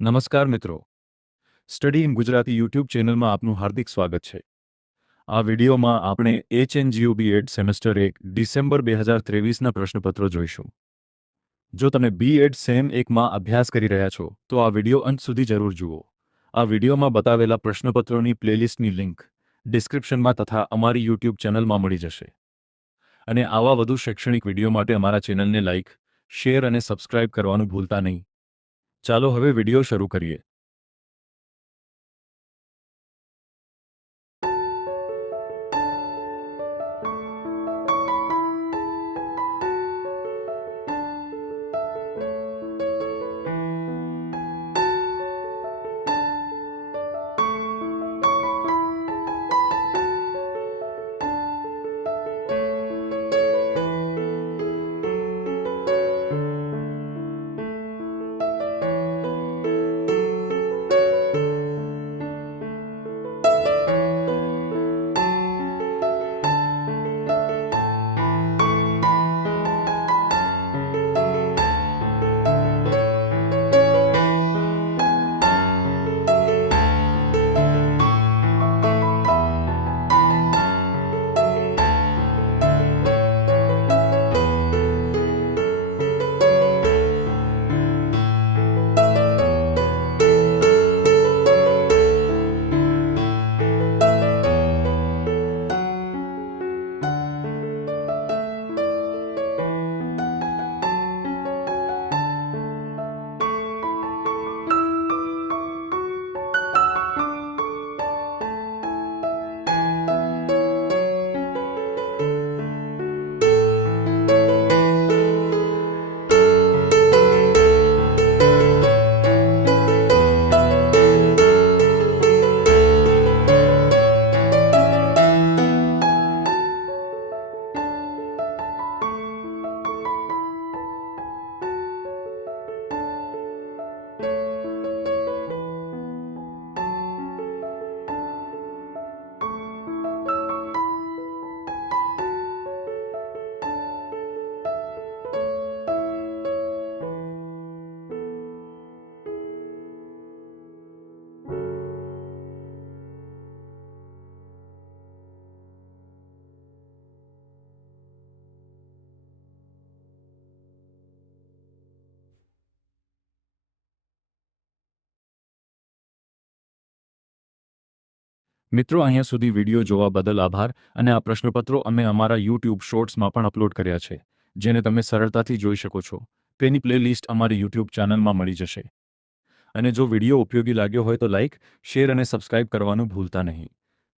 નમસ્કાર મિત્રો, study in Gujarati YouTube ચેનલમાં આપનું હાર્દિક સ્વાગત છે। આ વિડીયોમાં આપણે HNGU B.Ed સેમેસ્ટર 1 ડિસેમ્બર 2023ના પ્રશ્નપત્રો જોઈશું। જો તમે B.Ed સેમ 1માં અભ્યાસ કરી રહ્યા છો તો આ વિડીયો અંત સુધી જરૂર જુઓ। આ વિડીયોમાં બતાવેલા પ્રશ્નપત્રોની પ્લેલિસ્ટની લિંક ડિસ્ક્રિપ્શનમાં તથા અમારી યુટ્યુબ ચેનલમાં મળી જશે। અને આવા વધુ શૈક્ષણિક વિડીયો માટે અમારા ચેનલને લાઇક, શેર અને સબસ્ક્રાઇબ કરવાનું ભૂલતા નહીં। ચાલો હવે વિડીયો શરૂ કરીએ। મિત્રો, અહીંયા સુધી વિડીયો જોવા બદલ આભાર અને આ પ્રશ્નપત્રો અમે અમારા યુટ્યુબ શોર્ટ્સમાં પણ અપલોડ કર્યા છે, જેને તમે સરળતાથી જોઈ શકો છો। તેની પ્લેલિસ્ટ અમારી યુટ્યુબ ચેનલમાં મળી જશે। અને જો વિડીયો ઉપયોગી લાગ્યો હોય તો લાઇક, શેર અને સબસ્ક્રાઇબ કરવાનું ભૂલતા નહીં।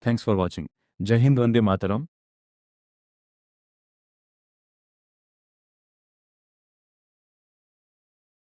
Thanks for watching. જય હિન્દ, વંદે માતરમ।